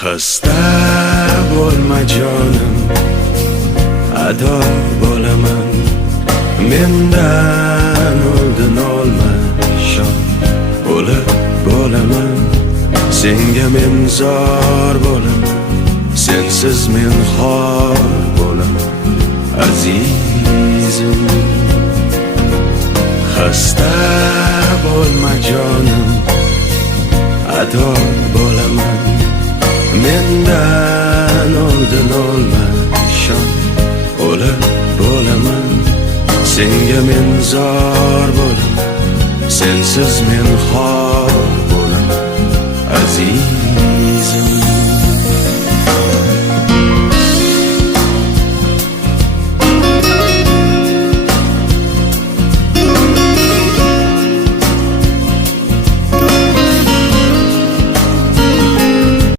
Xasta bo'lma jonim, ado bo'laman. Mendan oldin olma shon, o'lib bo'laman. Senga men zor bo'laman, sensiz men xor bo'laman azizim. Xasta bo'lma jonim, ado bo'laman. Mendan oldin olma shon, o'lib bo'laman. Senga men zor bo'laman, sensiz men xor bo'laman aziz.